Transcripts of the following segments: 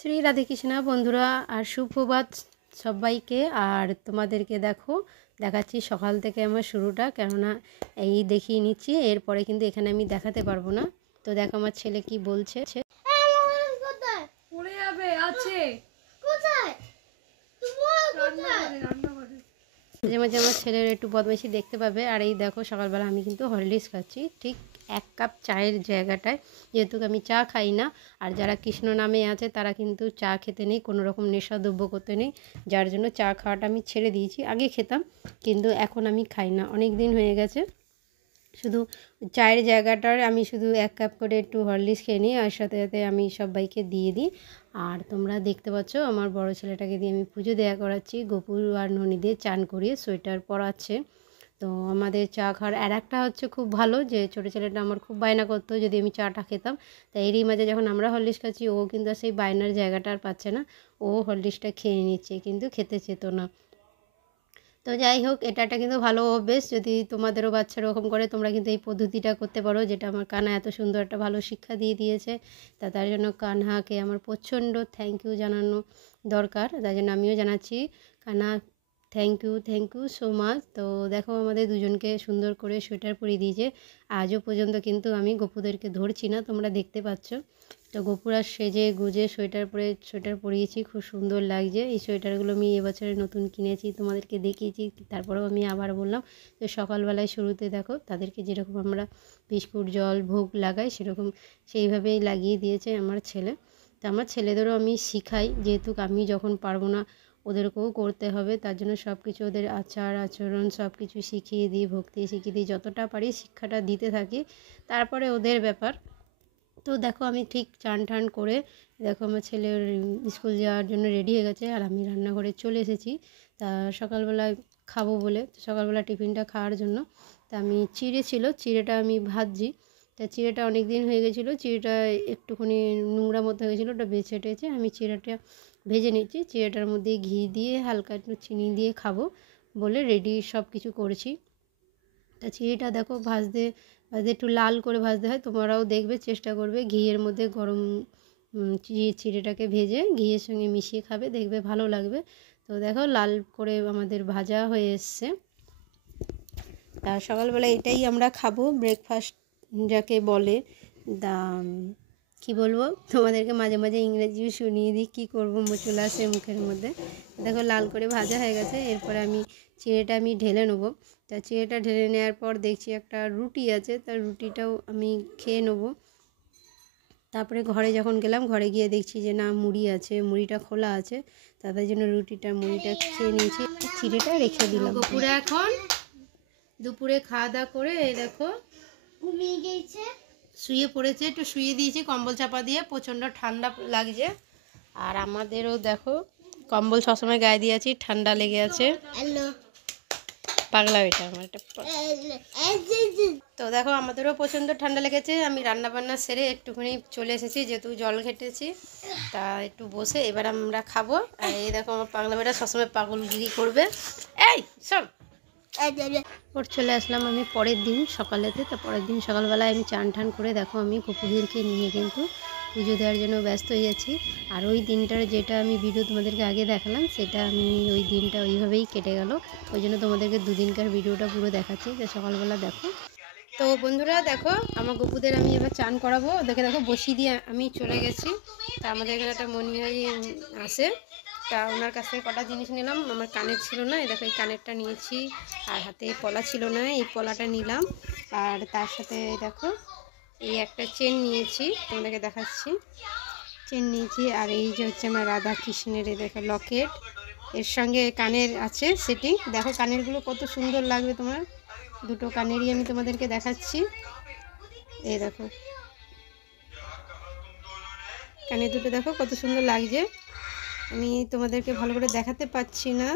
শ্রী রাধেকৃষ্ণা বন্ধুরা আর সুপ্রভাত সবাইকে। আর তোমাদেরকে দেখাচ্ছি সকাল থেকে আমার শুরুটা, কেননা এই দেখিয়ে নিচ্ছি, এরপরে কিন্তু এখানে আমি দেখাতে পারবো না। তো দেখো আমার ছেলে কি বলছে। মাঝে মাঝে আমার ছেলের একটু বদমাইশি দেখতে পাবে। আর এই দেখো সকালবেলা আমি কিন্তু হরলিক্স খাচ্ছি, ঠিক 1 কাপ চায়ের জায়গাটায়, যেহেতু আমি চা খাই না। আর যারা কৃষ্ণ নামে আছে তারা কিন্তু চা খেতে নেই, কোনো রকম নেশাদ্রব্য করতে নেই, যার জন্য চা খাওয়াটা আমি ছেড়ে দিয়েছি। আগে খেতাম কিন্তু এখন আমি খাই না, অনেক দিন হয়ে গেছে। শুধু চায়ের জায়গাটার আমি শুধু 1 কাপ করে একটু হরলিক্স খেয়ে নিই, আর সাথে সাথে আমি সবাইকে দিয়ে দিই। আর তোমরা দেখতে পাচ্ছ আমার বড় ছেলেটাকে দিয়ে আমি পুজো দেয়া করাচ্ছি, গোপুর আর ননি দিয়ে চান করিয়ে সোয়েটার পরাচ্ছে। তো আমাদের চা খাওয়ার আর একটা হচ্ছে খুব ভালো যে ছোটো ছেলেটা আমার খুব বায়না করতো যদি আমি চাটা খেতাম। তাই এরই মাঝে যখন আমরা হরলিক্স খাচ্ছি ও কিন্তু সেই বায়নার জায়গাটা আর পাচ্ছে না, ও হরলিক্সটা খেয়ে নিচ্ছে, কিন্তু খেতে চেত না। তো যাই হোক, এটা একটা কিন্তু ভালো অভ্যেস, যদি তোমাদেরও বাচ্চারা ওরকম করে তোমরা কিন্তু এই পদ্ধতিটা করতে পারো, যেটা আমার কানহা এত সুন্দর একটা ভালো শিক্ষা দিয়ে দিয়েছে। তার জন্য কানহাকে আমার প্রচণ্ড থ্যাংক ইউ জানানো দরকার, তাই জন্য আমিও জানাচ্ছি Kanha, thank you so much. তো দেখো আমাদের দুজনকে সুন্দর করে সোয়েটার পরিয়ে দিয়েছে। আজও পর্যন্ত কিন্তু আমি গপুদেরকে ধরছি না, তোমরা দেখতে পাচ্ছ। তো গপুরা সেজে গুজে সোয়েটার পরিয়েছি, খুব সুন্দর লাগছে। এই সোয়েটারগুলো আমি এবছরে নতুন কিনেছি, তোমাদেরকে দেখিয়েছি, তারপরেও আমি আবার বললাম। তো সকালবেলায় শুরুতে দেখো তাদেরকে যেরকম আমরা বিস্কুট জল ভোগ লাগাই সেরকম সেইভাবেই লাগিয়ে দিয়েছে আমার ছেলে। তো আমার ছেলেদেরও আমি শিখাই, যেহেতু আমি যখন পারবো না ওদেরকেও করতে হবে, তার জন্য সব কিছু ওদের আচার আচরণ সব কিছু শিখিয়ে দিই, ভক্তি শিখিয়ে দিই, যতটা পারি শিক্ষাটা দিতে থাকি, তারপরে ওদের ব্যাপার। তো দেখো আমি ঠিক চান টান করে দেখো আমার ছেলের স্কুল যাওয়ার জন্য রেডি হয়ে গেছে, আর আমি রান্নাঘরে চলে এসেছি। তা সকালবেলায় খাবো বলে, তো সকালবেলা টিফিনটা খাওয়ার জন্য তা আমি চিড়েটা আমি ভাজছি। তা চিড়েটা অনেক দিন হয়ে গেছিলো, চিড়েটা একটুখানি নোংরা মতো হয়ে গেছিলো, ওটা বেছে টেছে আমি চিড়েটা ভেজে নিচ্ছি। চিড়েটার মধ্যে ঘি দিয়ে হালকা একটু চিনি দিয়ে খাবো বলে রেডি সব কিছু করছি। তা চিড়েটা দেখো ভাজতে একটু লাল করে ভাজতে হয়, তোমরাও দেখবে, চেষ্টা করবে ঘিয়ের মধ্যে গরম চিড়েটাকে ভেজে ঘিয়ের সঙ্গে মিশিয়ে খাবে, দেখবে ভালো লাগবে। তো দেখো লাল করে আমাদের ভাজা হয়ে এসছে। তা সকালবেলা এটাই আমরা খাবো, ব্রেকফাস্ট যাকে বলে। দা কী বলবো তোমাদেরকে, মাঝে মাঝে ইংরেজিও শুনিয়ে দিই, কী করবো চলে আসে মুখের মধ্যে। দেখো লাল করে ভাজা হয়ে গেছে, এরপরে আমি চিড়েটা ঢেলে নেবো। তা চিড়েটা ঢেলে নেওয়ার পর দেখছি একটা রুটি আছে, তার রুটিটাও আমি খেয়ে নেবো। তারপরে ঘরে যখন গেলাম, ঘরে গিয়ে দেখছি যে না মুড়ি আছে, মুড়িটা খোলা আছে, তাদের জন্য মুড়িটা খেয়ে নিয়েছি, চিড়েটা রেখে দিলাম। দুপুরে খাওয়া দাওয়া করে এই দেখো ঘুমিয়ে গেছে, শুয়ে পড়েছে, একটু শুয়ে দিয়েছি কম্বল চাপা দিয়ে, প্রচণ্ড ঠান্ডা লাগছে। আর আমাদেরও দেখো কম্বল সবসময় গায়ে দিয়ে আছি, ঠান্ডা লেগে আছে। পাগলা বেটা আমার একটা। তো দেখো আমাদেরও প্রচণ্ড ঠান্ডা লেগেছে, আমি রান্না বান্না সেরে একটুখানি চলে এসেছি, যেহেতু জল ঘেটেছি, তা একটু বসে এবার আমরা খাবো। আর এই দেখো আমার পাগলা বেটা সবসময় পাগলগিরি করবে, এই সব ওর চলে আসলাম আমি পরের দিন সকালেতে। তো পরের দিন সকালবেলায় আমি চান টান করে দেখো আমি গপুদেরকে নিয়ে কিন্তু পুজো দেওয়ার জন্য ব্যস্ত হয়ে যাচ্ছি। আর ওই দিনটার যেটা আমি ভিডিও তোমাদেরকে আগে দেখালাম, সেটা আমি ওই দিনটা ওইভাবেই কেটে গেল, ওই জন্য তোমাদেরকে দুদিনকার ভিডিওটা পুরো দেখাচ্ছি। তো সকালবেলা দেখো, তো বন্ধুরা দেখো আমার গপুদের আমি এবার চান করাবো, ওদেরকে দেখো বসিয়ে দিয়ে আমি চলে গেছি। তা আমাদের এখানে একটা মনিহারি আসে, তা ওনার কাছ থেকে কটা জিনিস নিলাম, আমার কানের ছিল না, এই দেখো এই কানেরটা নিয়েছি, আর হাতে পলা ছিল না, এই পলাটা নিলাম। আর তার সাথে দেখো এই একটা চেন নিয়েছি, তোমাদেরকে দেখাচ্ছি, চেন নিয়েছি। আর এই যে হচ্ছে আমার রাধা কৃষ্ণের এই দেখো লকেট, এর সঙ্গে কানের আছে সেটিং। দেখো কানেরগুলো কত সুন্দর লাগবে তোমার, দুটো কানেরই আমি তোমাদেরকে দেখাচ্ছি। এই দেখো কানের দুটো দেখো কত সুন্দর লাগছে, আমি তোমাদেরকে ভালো করে দেখাতে পাচ্ছি না,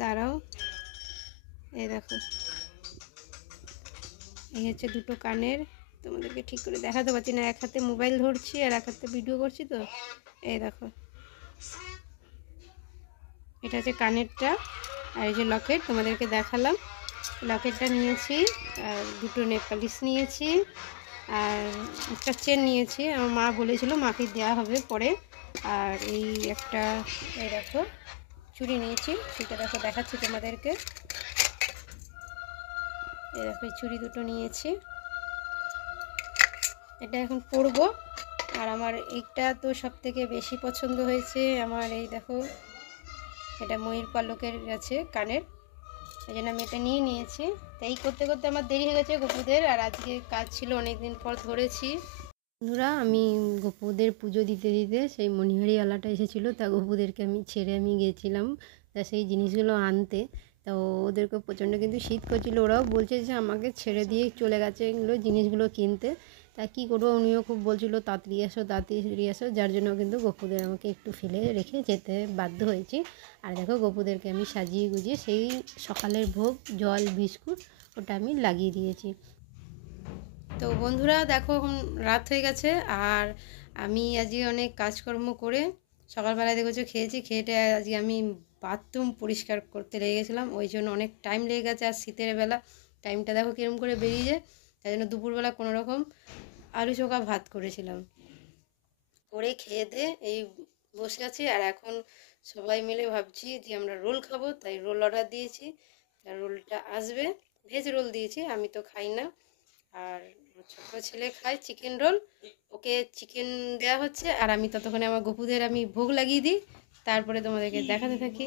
দাঁড়াও। এই দেখো এই হচ্ছে দুটো কানের, তোমাদেরকে ঠিক করে দেখাতে পারছি না, এক হাতে মোবাইল ধরছি আর এক হাতে ভিডিও করছি। তো এই দেখো এটা হচ্ছে কানেরটা, আর এই যে লকেট তোমাদেরকে দেখালাম, লকেটটা নিয়েছি, আর দুটো নেকপালিশ নিয়েছি, আর একটা চেন নিয়েছি। আমার মা বলেছিল মাকে দেওয়া হবে পরে, আর এই একটা এই দেখো চুড়ি নিয়েছি, সেটা দেখো দেখাচ্ছি তোমাদেরকে। এই দেখো এই চুড়ি দুটো নিয়েছি, এটা এখন পরবো। আর আমার এইটা তো সব থেকে বেশি পছন্দ হয়েছে আমার, এই দেখো এটা ময়ূর পালকের আছে কানের, এই জন্য আমি এটা নিয়ে নিয়েছি। তো এই করতে করতে আমার দেরি হয়ে গেছে গপুদের, আর আজকে কাজ ছিল অনেক দিন পর ধরেছি। বন্ধুরা আমি গপুদের পুজো দিতে দিতে সেই মণিহারিওয়ালাটা এসেছিলো, তা গপুদেরকে আমি ছেড়ে আমি গিয়েছিলাম তা সেই জিনিসগুলো আনতে। তো ওদেরকে প্রচণ্ড কিন্তু শীত করছিল, ওরাও বলছে যে আমাকে ছেড়ে দিয়ে চলে গেছে এগুলো জিনিসগুলো কিনতে। তা কী করবো, উনিও খুব বলছিল তাড়াতাড়ি আসো তাড়াতাড়ি আসো, যার জন্য কিন্তু গপুদের আমাকে একটু ফেলে রেখে যেতে বাধ্য হয়েছি। আর দেখো গপুদেরকে আমি সাজিয়ে গুজিয়ে সেই সকালের ভোগ জল বিস্কুট ওটা আমি লাগিয়ে দিয়েছি। তো বন্ধুরা দেখো এখন রাত হয়ে গেছে, আর আমি আজকে অনেক কাজকর্ম করে সকালবেলায় দেখেছো খেয়েছি, খেয়েটে আজকে আমি বাথরুম পরিষ্কার করতে লেগে গেছিলাম, ওই জন্য অনেক টাইম লেগে গেছে। আর শীতের বেলা টাইমটা দেখো কীরকম করে বেরিয়ে যায়, তাই জন্য দুপুরবেলা কোনো রকম আলু চোখা ভাত করেছিলাম, করে খেয়ে দিয়ে এই বসে আছি। আর এখন সবাই মিলে ভাবছি যে আমরা রোল খাবো, তাই রোল অর্ডার দিয়েছি, রোলটা আসবে। ভেজ রোল দিয়েছি, আমি তো খাই না, আর ছোটো ছেলে খায় চিকেন রোল, ওকে চিকেন দেওয়া হচ্ছে। আর আমি ততক্ষণে আমার গপুদের আমি ভোগ লাগিয়ে দিই, তারপরে তোমাদেরকে দেখাতে থাকি।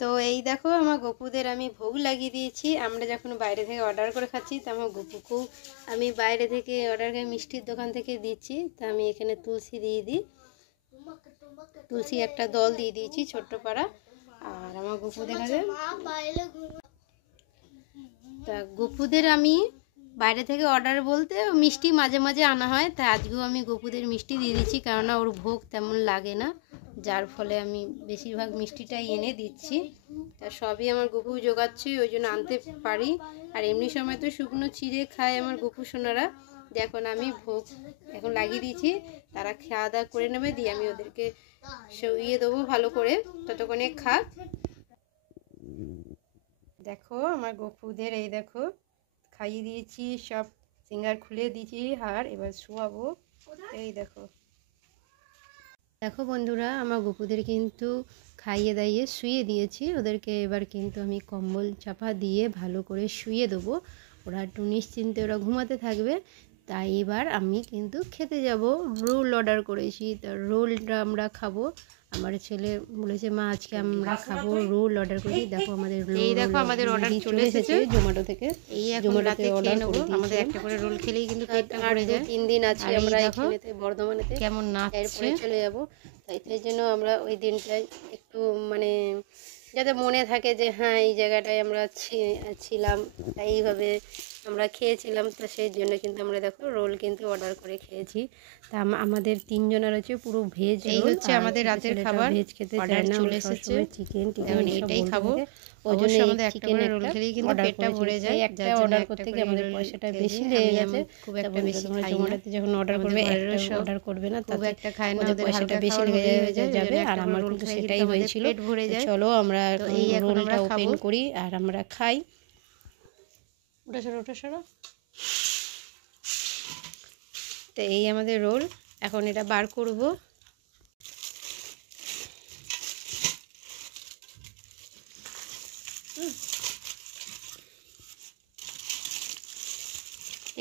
তো এই দেখো আমার গপুদের আমি ভোগ লাগিয়ে দিয়েছি। আমরা যখন বাইরে থেকে অর্ডার করে খাচ্ছি, তো আমার গপুকেও আমি বাইরে থেকে অর্ডার করে মিষ্টির দোকান থেকে দিচ্ছি। তা আমি এখানে তুলসী দিয়ে দিই, তুলসী একটা দল দিয়ে দিয়েছি ছোট্ট পাড়া। আর আমার গপুদের তা গপুদের আমি বাইরে থেকে অর্ডার বলতে মিষ্টি মাঝে মাঝে আনা হয়, তাই আজকেও আমি গপুদের মিষ্টি দিয়ে দিচ্ছি, কেননা ওর ভোগ তেমন লাগে না, যার ফলে আমি বেশিরভাগ মিষ্টিটাই এনে দিচ্ছি। তা সবই আমার গপু জোগাচ্ছি, ওই জন্য আনতে পারি। আর এমনি সময় তো শুকনো চিড়ে খায় আমার গপু সোনারা, এখন আমি ভোগ এখন লাগিয়ে দিয়েছি, তারা খাওয়া দাওয়া করে নেবে, দিয়ে আমি ওদেরকে শুইয়ে দেবো ভালো করে, ততক্ষণে খাক। দেখো আমার গপুদের এই দেখো খাইয়ে দিয়েছি, সব সিঙ্গার খুলে দিয়েছি, আর এবার শোয়াবো। এই দেখো দেখো বন্ধুরা আমার গপুদের কিন্তু খাইয়ে দাইয়ে শুয়ে দিয়েছি, ওদেরকে এবার কিন্তু আমি কম্বল চাপা দিয়ে ভালো করে শুয়ে দেবো, ওরা একটু নিশ্চিন্তে ওরা ঘুমাতে থাকবে। তাই এবার আমি কিন্তু খেতে যাব, রোল অর্ডার করেছি, তা রোলটা আমরা খাবো। আমার ছেলে বলেছে মা আজকে আমরা খাবো রোল অর্ডার করি। দেখো আমাদের এই দেখো আমাদের অর্ডার চলে এসেছে জোম্যাটো থেকে, এই এখন রাতে খেয়ে নেবো, আমাদের একটা করে রোল খেলেই কিন্তু পেটটা ভরে যায়। 3 দিন আছি আমরা এখানেতে বর্ধমানেতে, কেমন নাচছে চলে যাব, তাই সেই জন্য আমরা ওই দিনটাই একটু মানে যাতে মনে থাকে যে হ্যাঁ এই জায়গাটায় আমরা ছিলাম, এইভাবে আমরা খেয়েছিলাম। তো সেই জন্য কিন্তু আমরা দেখো রোল কিন্তু অর্ডার করে খেয়েছি। তা আমাদের 3 জনের হচ্ছে পুরো ভেজ, এই হচ্ছে আমাদের রাতের খাবার। ভেজ খেতে চায় না, চলে এসেছে চিকেন টিকেন এটাই খাবো, ওই জন্য আমাদের একটা করে রোল খেলেই কিন্তু পেটটা ভরে যায়। একটা অর্ডার করতে গিয়ে আমাদের পয়সাটা বেশি লেগে গেছে, খুব একটা বেশি খাই না। যখন অর্ডার করবে একটা অর্ডার করবে না, তাতে একটা খায় না, ওদের পয়সাটা বেশি লেগে যাবে। আর আমার কিন্তু সেটাই হয়েছিল, পেট ভরে যায়। চলো আমরা এই রোলটা ওপেন করি আর আমরা খাই। ওটা সরো ওটা সরো। তো এই আমাদের রোল, এখন এটা বার করব।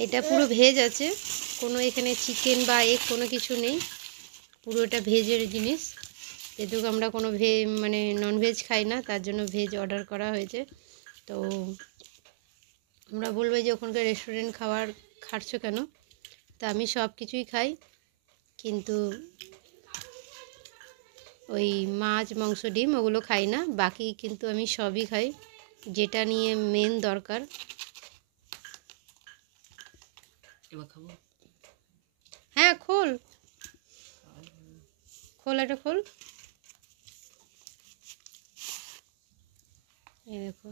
এটা পুরো ভেজ আছে, কোনো এখানে চিকেন বা এগ কোনো কিছু নেই, পুরো এটা ভেজের জিনিস। যেহেতু আমরা কোনো মানে ননভেজ খাই না, তার জন্য ভেজ অর্ডার করা হয়েছে। তো আমরা বলবো যে ওখানকার রেস্টুরেন্ট খাবার খাচ্ছ কেন, তা আমি সব কিছুই খাই, কিন্তু ওই মাছ মাংস ডিম ওগুলো খাই না, বাকি কিন্তু আমি সবই খাই, যেটা নিয়ে মেন দরকার। হ্যাঁ খোল খোল, এটা খোল। এই দেখো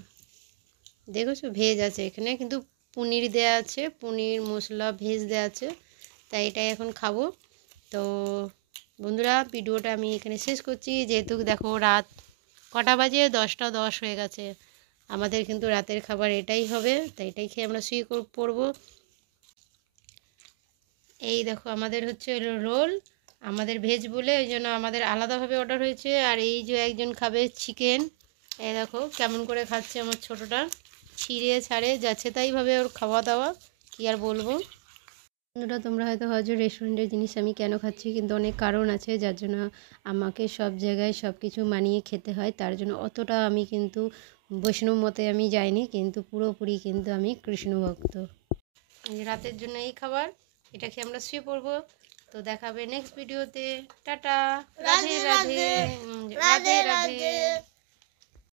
দেখেছো ভেজ আছে এখানে, কিন্তু পনির দেয়া আছে, পনির মশলা ভেজ দেয়া আছে, তাই এটাই এখন খাবো। তো বন্ধুরা ভিডিওটা আমি এখানে শেষ করছি, যেহেতু দেখো রাত কটা বাজে, 10টা 10 হয়ে গেছে, আমাদের কিন্তু রাতের খাবার এটাই হবে, তাই এটাই খেয়ে আমরা শুয়ে পড়বো। এই দেখো আমাদের হচ্ছে রোল আমাদের ভেজ বলে ওই জন্য আমাদের আলাদাভাবে অর্ডার হয়েছে। আর এই যে একজন খাবে চিকেন, এই দেখো কেমন করে খাচ্ছে আমার ছোটোটা, ছিঁড়ে ছাড়ে যাচ্ছে তাইভাবে ওর খাওয়া দাওয়া, কী আর বলবো। বন্ধুরা তোমরা হয়তো ভাবছো রেস্টুরেন্টের জিনিস আমি কেন খাচ্ছি, কিন্তু অনেক কারণ আছে যার জন্য আমাকে সব জায়গায় সব কিছু মানিয়ে খেতে হয়। তার জন্য অতটা আমি কিন্তু বৈষ্ণব মতে আমি যাইনি, কিন্তু পুরোপুরি কিন্তু আমি কৃষ্ণ ভক্ত। রাতের জন্য এই খাবার, এটা খেয়ে আমরা শুয়ে পড়বো। তো দেখাবে নেক্সট ভিডিওতে। টাটা, রাধে রাধে, রাধে রাধে।